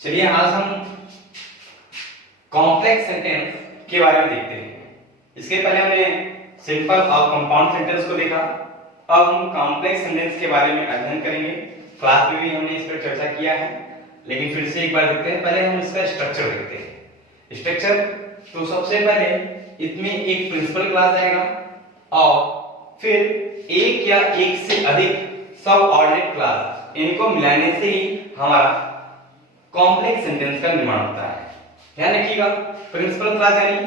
चलिए आज हम कॉम्प्लेक्स सेंटेंस के बारे में देखते हैं। इसके पहले हमने सिंपल और कंपाउंड सेंटेंस को देखा। अब हम कॉम्प्लेक्स सेंटेंस के बारे में अध्ययन करेंगे। क्लास में भी हमने इस पर चर्चा किया है, लेकिन फिर से एक बार देखते हैं। पहले हम इसका स्ट्रक्चर देखते हैं। स्ट्रक्चर तो सबसे पहले इसमें एक प्रिंसिपल क्लास आएगा और फिर एक या एक से अधिक सब ऑर्डिनेट क्लास, इनको मिलाने से ही हमारा कॉम्प्लेक्स सेंटेंस का निर्माण होता है। ध्यान रखिएगा, प्रिंसिपल क्लास यानी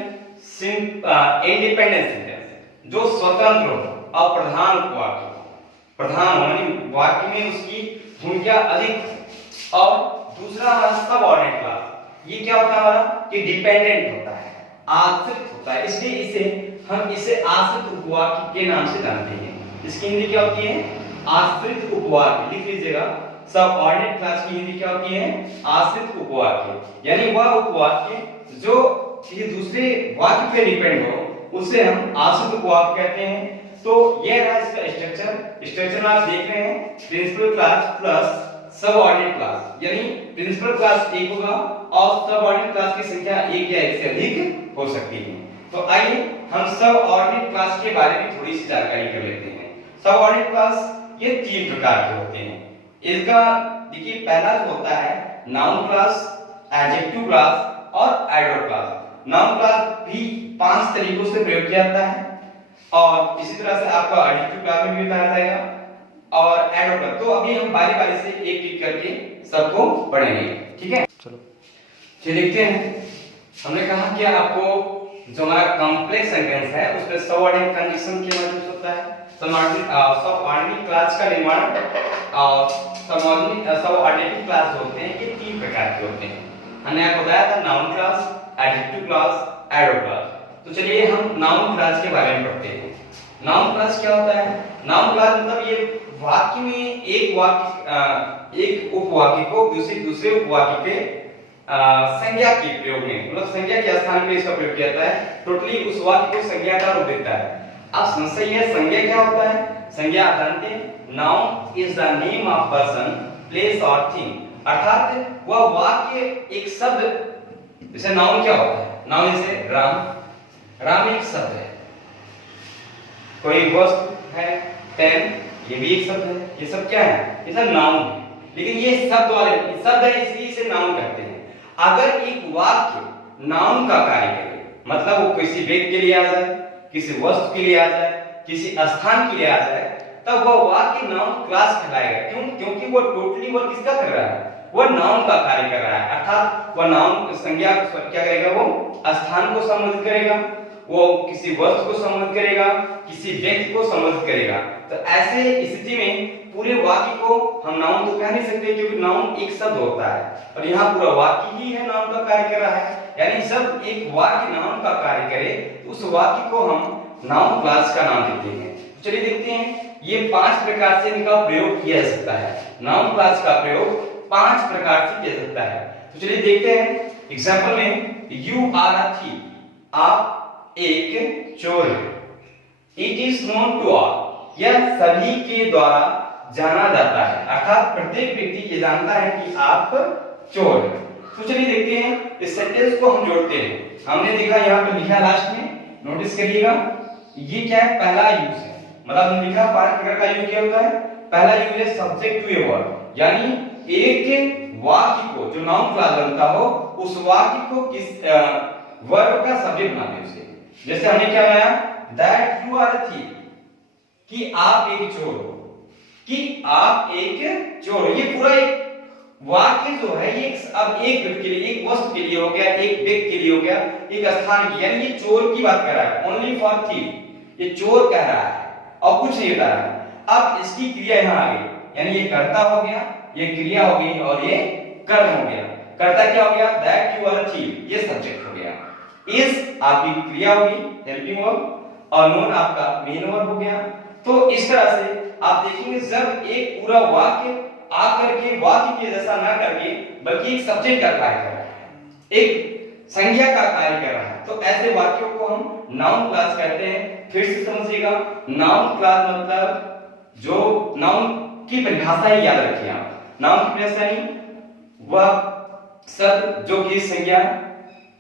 इंडिपेंडेंट सेंटेंस, जो स्वतंत्र हो और प्रधान वाक्य प्रधान यानी वाक्य में उसकी भूमिका अधिक। और दूसरा हमारा सब ऑर्डिनेट क्लास, ये क्या होता है हमारा कि डिपेंडेंट होता है, आश्रित होता है, इसलिए हम इसे आश्रित उपवाक्य के नाम से जानते हैं। इसकी हिंदी क्या होती है? आश्रित उपवाक्य। लिख लीजिएगा, सब ऑर्डिनेट क्लास की हिंदी क्या होती है? आश्रित उपवाक्य। यानी वह उपवाक्य जो किसी दूसरे वाक्य पे डिपेंड हो, उसे हम आश्रित उपवाक्य कहते हैं। तो यह रहा इसका स्ट्रक्चर में आप देख रहे हैं, प्रिंसिपल क्लास प्लस सब ऑर्डिनेट क्लास, यानी प्रिंसिपल क्लास एक होगा और सब ऑर्डिनेट क्लास की संख्या एक या एक से अधिक हो सकती है। तो आइए हम सब ऑर्डिनेट क्लास के बारे में थोड़ी सी जानकारी कर लेते हैं। सब ऑर्डिनेट क्लास ये तीन प्रकार के होते हैं। इसका देखिए, पहला जो होता है नाउन क्लास, एडजेक्टिव क्लास और एडवर्ब क्लास। नाउन क्लास भी 5 तरीकों से प्रयोग किया जाता है और इसी तरह से आपका एडजेक्टिव क्लास में भी बताया जाएगा और एडवर्ब क्लास। तो अभी हम बारी बारी से एक एक करके सबको पढ़ेंगे, ठीक है? चलो देखते हैं। हमने कहा कि आपको जो हमारा कॉम्प्लेक्स सेंटेंस है उसमें सब ऑर्डिनेट कंडीशन के मौजूद होता है। सब ऑर्डिनेट क्लास का निर्माण और सब ऑर्डिनेट क्लास जो होते हैं ये तीन प्रकार के होते हैं। हमने आपको बताया था noun class, adjective class, adverb class. तो चलिए हम नाउन क्लास के बारे में पढ़ते हैं। नाउन क्लास क्या होता है? नाउन क्लास मतलब ये वाक्य में एक उपवाक्य को दूसरे उपवाक्य के संज्ञा के प्रयोग में, मतलब संज्ञा के स्थान पे इसका प्रयोग किया जाता है। टोटली उस वाक्य को संज्ञा का रूप देता है। अब संज्ञा क्या होता है? संज्ञा आप जानते हैं, noun is the name of person, place और थिंग। अर्थात वह वाक्य एक शब्द, जैसे नाउन क्या होता है? नाउन जैसे राम एक शब्द है, कोई वस्तु है, पेन, ये भी एक शब्द है। ये सब क्या है? ये सब नाउन है। लेकिन ये शब्द है, इसलिए इसे नाउन कहते हैं। अगर एक वाक्य नाउन का कार्य करे, मतलब वो किसी व्यक्ति के लिए आ जाए, किसी वस्तु के लिए आ जाए, किसी स्थान के लिए आ जाए, तब वह वाक्य नाउन क्लास कहलाएगा। क्यों? क्योंकि वो टोटली वह किसका कर रहा है? वह नाउन का कार्य कर रहा है। अर्थात वह नाउन संज्ञा क्या करेगा? वो स्थान को संबोधित करेगा, वो किसी वस्तु को संबोधित करेगा, किसी व्यक्ति को संबोधित करेगा। तो ऐसे स्थिति में पूरे वाक्य को हम नाउन तो कह नहीं सकते, क्योंकि नाउन एक शब्द होता है और यहाँ पूरा वाक्य ही है नाउन का कार्य कर रहा है। यानी जब एक वाक्य नाउन का कार्य करे तो उस वाक्य को हम नाउन क्लास का नाम देते हैं। तो चलिए देखते हैं, ये 5 प्रकार से इनका प्रयोग किया जा सकता है। नाउन क्लास का प्रयोग 5 प्रकार से किया जा सकता है। तो चलिए देखते हैं। एग्जांपल में, यू आर अ थीफ, आप एक चोर हैं। It is known to all, यह सभी के द्वारा जाना जाता है। अर्थात प्रत्येक व्यक्ति ये जानता है कि आप चोर हैं। तो चलिए देखते हैं, इस सेंटेंस को हम जोड़ते हैं। हमने देखा यहाँ पर लिखा लास्ट में, नोटिस करिएगा, ये क्या है? पहला यूज है। मतलब हमने लिखा 5 प्रकार का यूज क्या होता है? पहला यूज है सब्जेक्ट टू ए वर्ड, यानी एक वाक्य को जो नाउन क्लास बनता हो, उस वाक्य को किस वर्ब का सब्जेक्ट बना दे उसे। जैसे हमने क्या बनाया? That you are a thief, कि आप एक चोर हो, कि आप एक चोर हो। ये पूरा एक वाक्य जो है ये अब एक व्यक्ति के लिए, एक वस्तु के लिए हो गया, एक व्यक्ति के लिए हो गया, एक स्थान की, यानी ये चोर की बात कर रहा है। ओनली फॉर थीफ, ये चोर कह रहा है और कुछ नहीं बता रहा है। अब इसकी क्रिया यहाँ आ गई, यानी ये कर्ता हो गया, ये क्रिया हो गई और ये कर्म हो गया। कर्ता क्या हो गया? That you are a thief, ये सब्जेक्ट हो गया। इज आपकी क्रिया होगी, हेल्पिंग वर्ब, और नोन आपका मेन वर्ब हो गया। तो इस तरह से आप देखेंगे, जब एक पूरा वाक्य आकर के वाक्य के जैसा ना करके बल्कि एक सब्जेक्ट का कार्य कर रहा है, एक संज्ञा का कार्य कर रहा है, तो ऐसे वाक्यों को हम नाउन क्लास कहते हैं। फिर से समझिएगा, नाउन क्लास मतलब जो नाउन की परिभाषा ही याद रखिए आप। नाउन की परिभाषा वह शब्द जो कि संज्ञा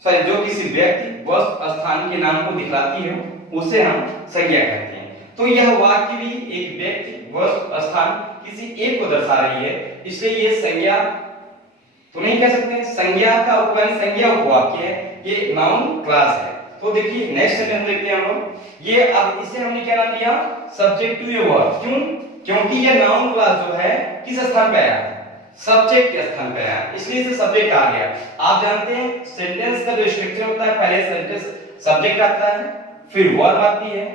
सॉरी जो किसी व्यक्ति वस्तु स्थान के नाम को दिखलाती है उसे हम संज्ञा कहते हैं। तो यह वाक्य भी एक व्यक्ति वस्तु स्थान किसी एक को दर्शा रही है, इसलिए ये संज्ञा तो नहीं कह सकते, संज्ञा का उपकरण संज्ञा उपवाक्य है, ये नाउन क्लास है। तो देखिए नेक्स्ट सेंटेंस देखते हैं हम लोग, ये अब इसे हमने क्या नाम दिया, सब्जेक्ट टू ए वर्ब। क्यों? क्योंकि ये नाउन क्लास जो है किस स्थान पे आया है, सब्जेक्ट के स्थान पे आया, इसलिए इसे सब्जेक्ट आ गया। आप जानते हैं सेंटेंस का जो स्ट्रक्चर होता है, पहले सेंटेंस सब्जेक्ट आता है, फिर वर्ब आती है,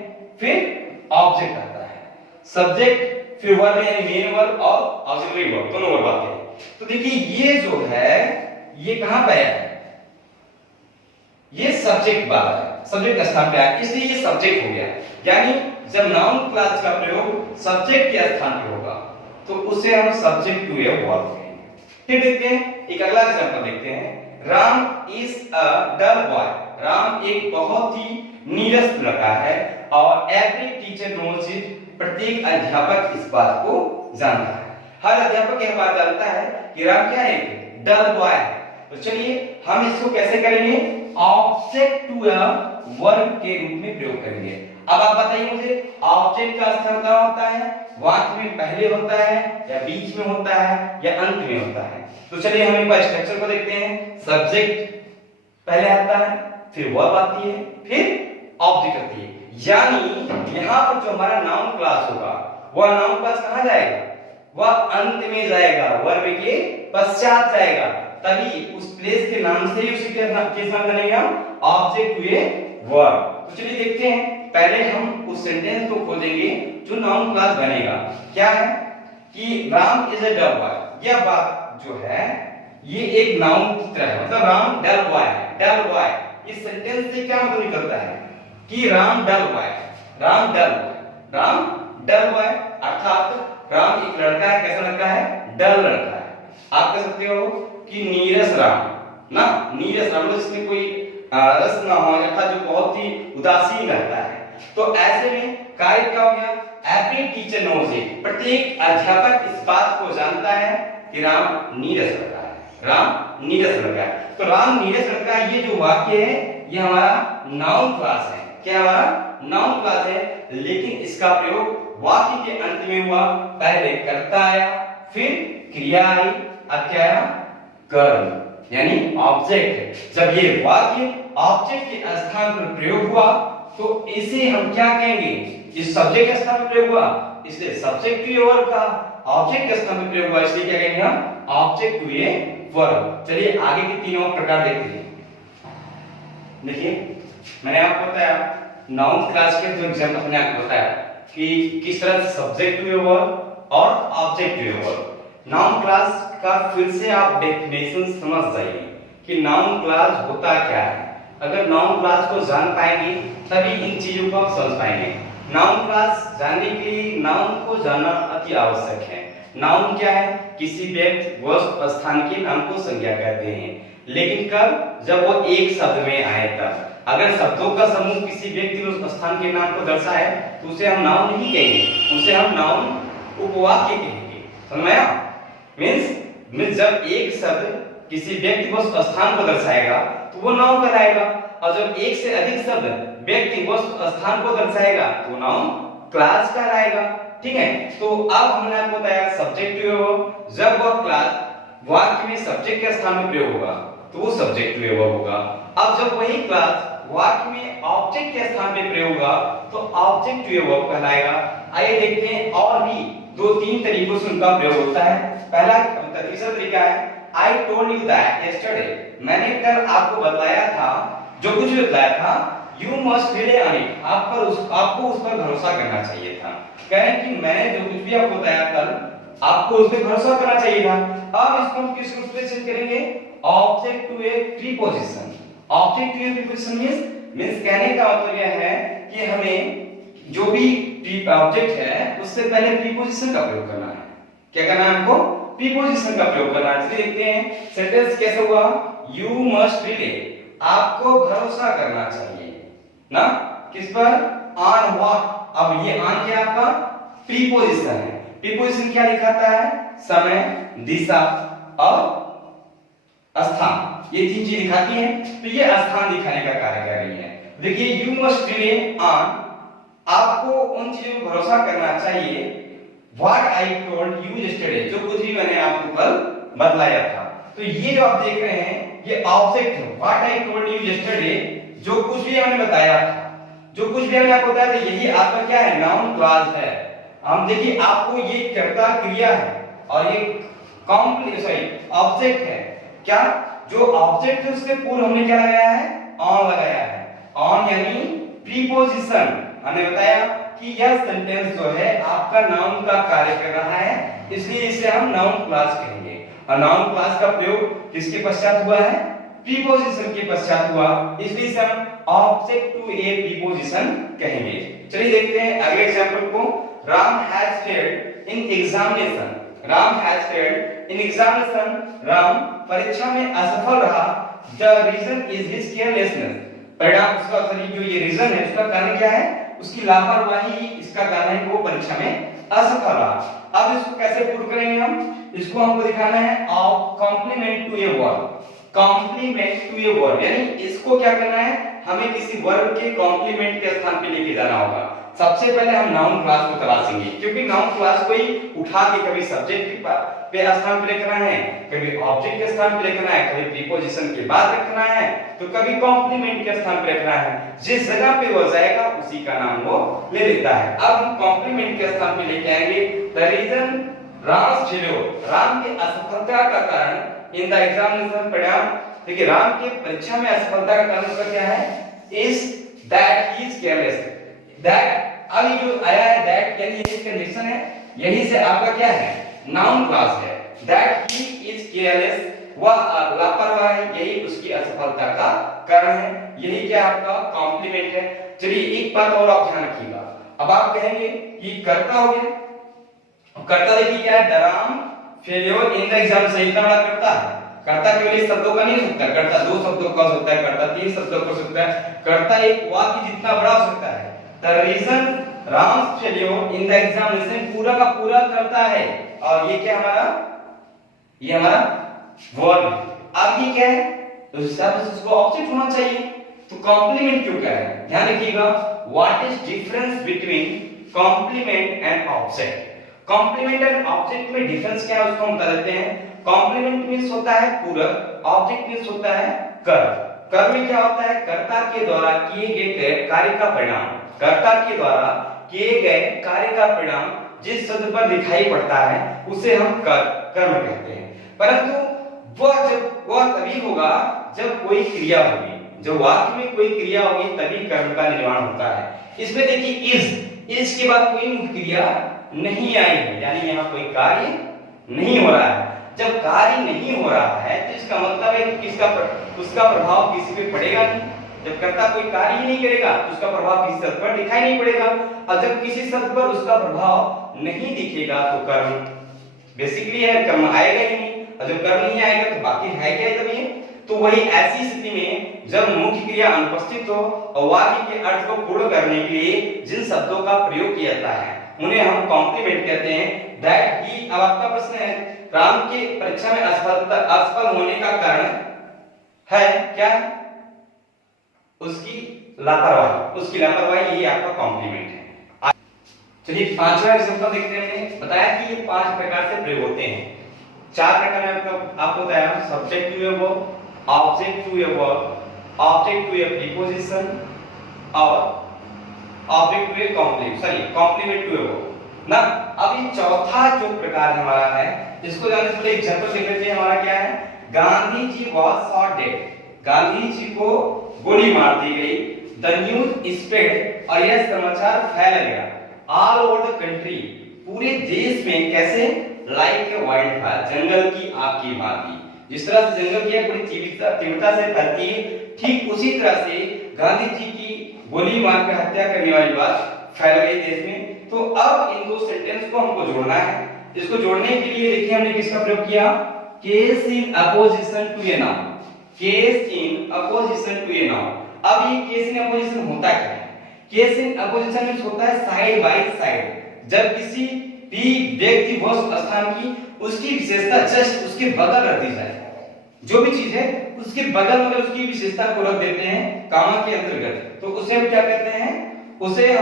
फिर ऑब्जेक्ट आता है। सब्जेक्ट फिर वर्ब यानी मेन वर्ब और ऑक्सिलरी वर्ब, दोनों वर्ब आते हैं। तो देखिए ये जो है ये कहां पे है, ये सब्जेक्ट वाला है, सब्जेक्ट स्थान पे आया, इसलिए ये सब्जेक्ट हो गया। यानी जब नाउन क्लास का प्रयोग सब्जेक्ट के स्थान पे होगा तो उसे हम सब्जेक्ट टू ए वर्ब कहेंगे। फिर देखते हैं एक अगला एग्जांपल देखते हैं, Ram is a dull boy. Ram एक बहुत ही नीरस लड़का है और एवरी टीचर नोज इट, प्रत्येक अध्यापक इस बात को जानता है। हर अध्यापक यह बात जानता है कि राम क्या है, डल बॉय है। तो चलिए हम इसको कैसे करेंगे, ऑब्जेक्ट टू अ वर्ब के रूप में प्रयोग करेंगे। अब आप बताइए मुझे, ऑब्जेक्ट का स्थान कहां होता है, वाक्य में पहले होता है या बीच में होता है या अंत में होता है। तो चलिए हम एक बार स्ट्रक्चर को देखते हैं, सब्जेक्ट पहले आता है, फिर वर्ब आती है, फिर ऑब्जेक्ट आती है। यानी यहां पर जो हमारा नाउन क्लास होगा वह नाउन क्लास कहां जाएगा, वह अंत में जाएगा, वर्ब के पश्चात जाएगा, तभी उस प्लेस के नाम से ही उसी के नाम बनेगा ऑब्जेक्ट टू ए वर्ब। तो चलिए देखते हैं, पहले हम उस सेंटेंस को खोजेंगे जो नाउन क्लास बनेगा। क्या है कि Ram is a dull boy, यह बात जो है ये एक नाउन की तरह है, मतलब राम डल बॉय है। डल बॉय इस सेंटेंस से क्या मतलब निकलता है कि Ram dull boy, Ram dull boy, Ram dull boy अर्थात राम एक लड़का है, कैसा लड़का है, डल लड़का है। आप कह सकते हो कि नीरस राम ना, नीरस राम मतलब इसमें कोई रस ना हो, अर्थात जो बहुत ही उदासीन रहता है। तो ऐसे में कार्य क्या हो गया, एवरी टीचर नोज इट, प्रत्येक अध्यापक इस बात को जानता है कि राम नीरस लड़का है, राम नीरस लड़का है। तो राम नीरस लड़का, ये जो वाक्य है ये हमारा नाउन क्लास है। क्या हमारा नाउन क्लास है, लेकिन इसका प्रयोग वाक्य के अंत में हुआ। पहले कर्ता आया, फिर क्रिया आई, अब क्या आया, कर्म यानी ऑब्जेक्ट। जब ये वाक्य ऑब्जेक्ट के स्थान पर प्रयोग हुआ तो इसे हम क्या कहेंगे, इस सब्जेक्ट के स्थान पर प्रयोग हुआ, इसलिए सब्जेक्ट टू ए वर्ब का, ऑब्जेक्ट के स्थान पर प्रयोग हुआ, इसलिए क्या कहेंगे हम, ऑब्जेक्ट टू ए वर्ब। चलिए आगे के तीनों प्रकार देखते हैं। देखिए मैंने आपको बताया नाउन क्लास के जो एग्जांपल मैंने आपको बताया कि किस तरह से सब्जेक्ट टू ए वर्ब और object to a verb. Noun class का फिर से आप डेफिनेशन समझ जाइए कि नाउन क्लास होता क्या है। अगर नाउन क्लास को जान पाएंगे तभी इन चीजों को आप समझ पाएंगे। नाउन क्लास जानने के लिए नाउन को जानना अति आवश्यक है। नाउन क्या है, किसी व्यक्ति वस्तु स्थान के नाम को संज्ञा कहते हैं, लेकिन कब, जब वो एक शब्द में आए तब। अगर शब्दों का समूह किसी व्यक्ति वस्तु स्थान के नाम को दर्शाए तो उसे हम नाउन नहीं कहेंगे, उसे हम नाउन उपवाक्य कहेंगे। समझ में आया? मींस जब एक शब्द किसी व्यक्ति वस्तु स्थान को दर्शाएगा तो वो नाउन कहलाएगा, और जब एक से अधिक शब्द व्यक्ति वस्तु स्थान को दर्शाएगा तो नाउन क्लास कहलाएगा। ठीक है, तो अब हमने आपको बताया सब्जेक्ट टू ए वर्ब, जब वह क्लास वाक्य में सब्जेक्ट के स्थान में प्रयोग होगा तो वो सब्जेक्ट टू ए वर्ब होगा। अब जब वही क्लास वाक्य में ऑब्जेक्ट के स्थान में प्रयोग होगा तो ऑब्जेक्ट टू ए वर्ब कहलाएगा। आइए देखते हैं और भी दो तीन तरीकों से उनका प्रयोग होता है। पहला तीसरा तरीका है, I told you that yesterday, मैंने कल आपको बताया था, जो कुछ भी बताया था, you must rely on it, आपको उस पर भरोसा करना चाहिए था। कह रहे हैं कि मैंने जो कुछ भी आपको बताया कल, आपको उस पर भरोसा करना चाहिए था। अब इसको हम किस रूप में चेंज करेंगे, object to a preposition. Object to a preposition means कहने का मतलब यह है कि हमें जो भी ऑब्जेक्ट है उससे पहले प्रीपोजिशन का प्रयोग करना है। क्या करना है हमको, प्रीपोजिशन का प्रयोग करना है। चलिए देखते हैं सेंटेंस कैसे हुआ, यू मस्ट रिले, आपको भरोसा करना चाहिए ना, किस पर, ऑन व्हाट। अब ये ऑन क्या आपका प्रीपोजिशन है। प्रीपोजिशन क्या दिखाता है, समय, दिशा और स्थान, ये तीन चीज दिखाती हैं, तो ये स्थान दिखाने का कार्य कर रही है। देखिए यू मस्ट रिमेन ऑन, आपको उन चीजों पर भरोसा करना चाहिए, what I told you yesterday, जो कुछ भी मैंने आपको कल बतलाया था। तो ये जो आप देख रहे हैं ये ऑब्जेक्ट है, what I told you yesterday, जो कुछ भी मैंने बताया था, जो कुछ भी मैंने आपको बताया था, यही आपका क्या है, नाउन क्लॉज है। हम देखिए आपको ये कर्ता क्रिया है और ये ऑब्जेक्ट है। क्या जो ऑब्जेक्ट है उसके पूर्व हमने क्या लगाया है, ऑन लगाया है। ऑन यानी प्रीपोजिशन। हमने बताया कि यह सेंटेंस जो है आपका नाउन का कार्य कर रहा है, इसलिए इसे हम नाउन क्लॉज कहेंगे। और नाउन क्लॉज का प्रयोग किसके पश्चात हुआ है, प्रीपोजिशन के पश्चात हुआ, इसलिए इसे हम ऑब्जेक्ट टू ए प्रीपोजिशन कहेंगे। चलिए देखते हैं अगले एग्जांपल को। Ram has failed in examination, Ram has failed in examination, Ram परीक्षा में असफल रहा, the reason is his carelessness, परिणाम उसका जो ये रीजन है उसका कारण क्या है, उसकी लापरवाही इसका कारण है कि वो परीक्षा में असफल रहा। अब इसको कैसे प्रूव करेंगे हम, इसको हमको दिखाना है complement to a verb, complement to a verb, यानी इसको क्या करना है, हमें किसी वर्ब के कॉम्प्लीमेंट के स्थान पे लेके जाना होगा। सबसे पहले हम नाउन क्लॉज को तलाशेंगे, क्योंकि नाउन क्लॉज को ही उठा के कभी सब्जेक्ट पे स्थान पे रखना है, कभी ऑब्जेक्ट के स्थान पे रखना है, कभी प्रीपोजिशन के बाद रखना है, तो कभी कॉम्प्लीमेंट के स्थान पे रखना है। जिस जगह पे वो जाएगा उसी का नाम वो ले लेता है। अब हम कॉम्प्लीमेंट के स्थान पे लेके आएंगे, the reason Ram failure, Ram की असफलता का कारण इन द एग्जामिनेशन, परिणाम देखिए राम की परीक्षा में असफलता का कारण उसका क्या है, is that he is careless, that अभी जो आया है दैट यानी ये कंडीशन है, यही से आपका क्या है, नाउन क्लॉज है। दैट ही इज केयरलेस, वह लापरवाह है, यही उसकी असफलता का कारण है, यही क्या आपका कॉम्प्लीमेंट है। चलिए एक बात और आप ध्यान रखिएगा, अब आप कहेंगे कि कर्ता हो गया, कर्ता देखिए क्या है, Ram failure in the exam, सही इतना बड़ा कर्ता है, कर्ता केवल एक शब्दों का नहीं हो सकता, कर्ता दो शब्दों का हो सकता है, कर्ता तीन शब्दों का हो सकता है, कर्ता एक वाक्य जितना बड़ा हो सकता है। The reason Ram failure in the examination पूरा का पूरा करता है, और ये क्या हमारा, ये हमारा वर्ब। अब ये क्या है, तो इस हिसाब से इसको ऑब्जेक्ट होना चाहिए, तो कॉम्प्लीमेंट क्यों कह रहे हैं, ध्यान रखिएगा। What is difference between complement and object, complement and object में डिफरेंस क्या है उसको हम बता देते हैं। कॉम्प्लीमेंट मींस होता है पूरक, ऑब्जेक्ट मींस होता है कर्म। कर्म में क्या होता है, कर्ता के द्वारा किए गए कार्य का परिणाम, कर्ता के द्वारा किए गए कार्य का परिणाम जिस शब्द पर दिखाई पड़ता है उसे हम कर्म कहते हैं। परंतु वह तभी होगा जब कोई क्रिया होगी, जब वाक्य में कोई क्रिया होगी तभी कर्म का निर्माण होता है। इसमें देखिए इज के बाद कोई क्रिया नहीं आई है, यानी यहाँ कोई कार्य नहीं हो रहा है। जब कार्य नहीं हो रहा है तो इसका मतलब है कि उसका प्रभाव किसी पे पड़ेगा नहीं। जब कर्ता कोई कार्य ही नहीं करेगा तो उसका प्रभाव किसी शब्द पर दिखाई नहीं पड़ेगा, और जब किसी शब्द पर उसका प्रभाव नहीं दिखेगा तो कर्म बेसिकली है, कर्म आएगा ही नहीं, और जब कर्म नहीं आएगा तो बाकी है क्या तभी। तो वही ऐसी स्थिति में जब मुख्य क्रिया अनुपस्थित हो और वाक्य के अर्थ को पूर्ण करने के लिए जिन शब्दों का प्रयोग किया जाता है उन्हें हम कॉम्प्लीमेंट कहते हैं। दैट ही, अब आपका प्रश्न है राम के परीक्षा में असफल होने का कारण है क्या, उसकी लापरवाही, उसकी लापरवाही, यही आपका कॉम्प्लीमेंट है। चलिए पांचवा एग्जांपल देखते हैं। बताया कि ये 5 प्रकार से प्रयोग होते हैं। 4 प्रकार में आपको बताया, subject to a verb, object to a verb, object to a preposition और object to a complement to a verb ना। अब ये चौथा जो प्रकार हमारा है इसको जानने से पहले एग्जांपल देख लेते हैं। हमारा क्या है, Gandhi ji was shot dead, Gandhi ji को गोली मार दी गई। द न्यूज स्प्रेड, और यह समाचार फैल गया ऑल ओवर द कंट्री, पूरे देश में, कैसे, लाइक ए वाइल्ड फायर, जंगल की आग की भांति। जिस तरह से जंगल की आग बड़ी तीव्रता से फैलती है, ठीक उसी तरह से गांधी जी की गोली मार कर हत्या करने वाली बात फैल गई देश में। तो अब इन दो सेंटेंस को हमको जोड़ना है। इसको जोड़ने के लिए देखिए हमने किसका प्रयोग किया, case in apposition to a noun, case in apposition to a noun. अब ये केस इन अपोजिशन होता क्या है, केस इन अपोजिशन मींस होता है साइड बाय साइड, जब किसी भी व्यक्ति वस्तु स्थान की उसकी विशेषता जस्ट उसके बगल रख दी जाए, जो भी चीज है उसके बगल में उसकी विशेषता को रख देते हैं कामा के अंतर्गत, तो उसे हम क्या कहते हैं, उसे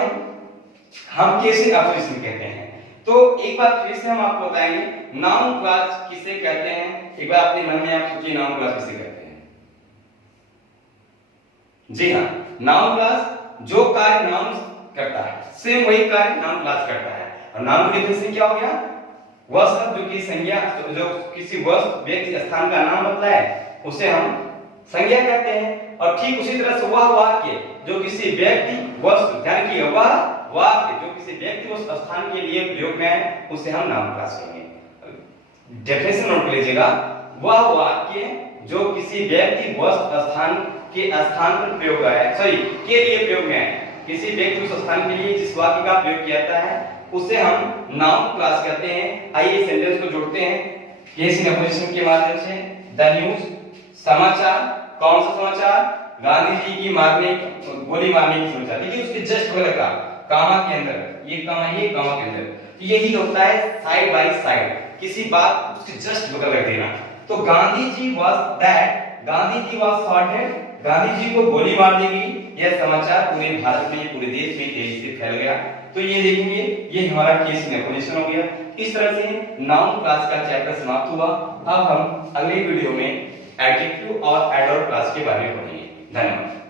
हम केस इन अपोजिशन कहते हैं। तो एक बार फिर से हम आपको बताएंगे नाउन क्लास किसे कहते हैं। एक बार अपने मन में आप सोचिए नाउन क्लास किसे कहते हैं। जी हाँ, नाउन क्लास जो कार्य नाउन करता है सेम वही कार्य नाउन क्लास करता है। और नाउन की डेफिनेशन क्या हो गया, वह शब्द जो कि संज्ञा जो किसी वस्तु व्यक्ति स्थान का नाम बताए उसे हम संज्ञा कहते हैं। और ठीक उसी तरह से वह वाक्य जो किसी व्यक्ति वस्तु, ध्यान रखिए, वह वाक्य जो किसी व्यक्ति उस स्थान के लिए प्रयोग में है उसे हम नाउन क्लास कहेंगे। डेफिनेशन नोट कर लीजिएगा, वह वाक्य जो किसी व्यक्ति वस्तु स्थान के स्थान पर प्रयोग है, सॉरी के लिए प्रयोग में है, किसी व्यक्ति उस स्थान के लिए जिस वाक्य का प्रयोग किया जाता है उसे हम नाउन क्लास कहते हैं। आइए सेंटेंस को जोड़ते हैं केस इन अपोजिशन के माध्यम से। द न्यूज, समाचार, कौन सा समाचार, गांधी जी की गोली मारने की समाचार। देखिए उसके जस्ट बगल का कामा के अंदर ये कामा के अंदर यही होता है साइड बाय साइड, किसी बात उसके जस्ट बगल रख देना। तो Gandhi ji was that, Gandhi ji was shot dead, Gandhi ji को गोली मार दी गई, यह समाचार पूरे भारत में पूरे देश में तेजी से फैल गया। तो ये देखेंगे ये हमारा केस इन अपोजिशन हो गया। इस तरह से नाउन क्लास का चैप्टर समाप्त हुआ। अब हम अगले वीडियो में एडजेक्टिव और एडवर्ब क्लास के बारे में पढ़ेंगे। धन्यवाद।